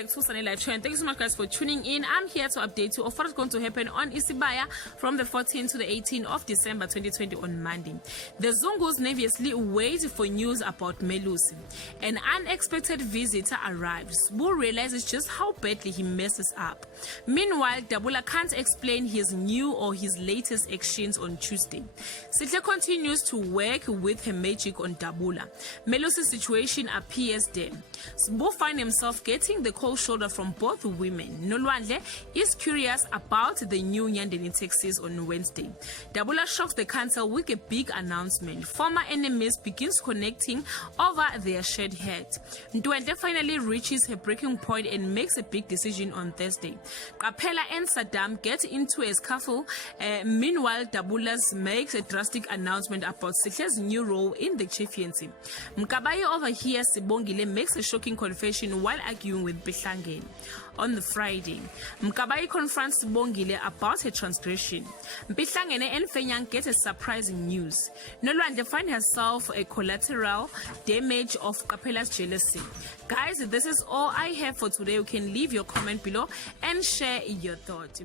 Thank you so much, guys, for tuning in. I'm here to update you of what is going to happen on Isibaya from the 14th to the 18th of December 2020 on Monday. The Zungus nervously wait for news about Melusi. An unexpected visitor arrives. Who realizes just how badly he messes up. Meanwhile, Dabula can't explain his new or his latest actions on Tuesday. Sitle continues to work with her magic on Dabula. Melusi's situation appears dim. Sbu finds himself getting the cold shoulder from both women. Nolwandle is curious about the new Nyandeni taxis on Wednesday. Dabula shocks the council with a big announcement. Former enemies begins connecting over their shared hate. Ndwende finally reaches her breaking point and makes a big decision on Thursday. Kapela and Saddam get into a scuffle. Meanwhile, Dabula makes a drastic announcement about Sitle's new role in the chieftaincy. Mkabayi over here, Sibongile makes a shocking confession while arguing with Bihlangeni. On the Friday, Mkabayi confronts Sibongile about her transgression. Bihlangeni and Fenyang get a surprising news. Nolwande finds herself a collateral damage of Kapela's jealousy. Guys, this is all I have for today. You can leave your comment below and share your thoughts.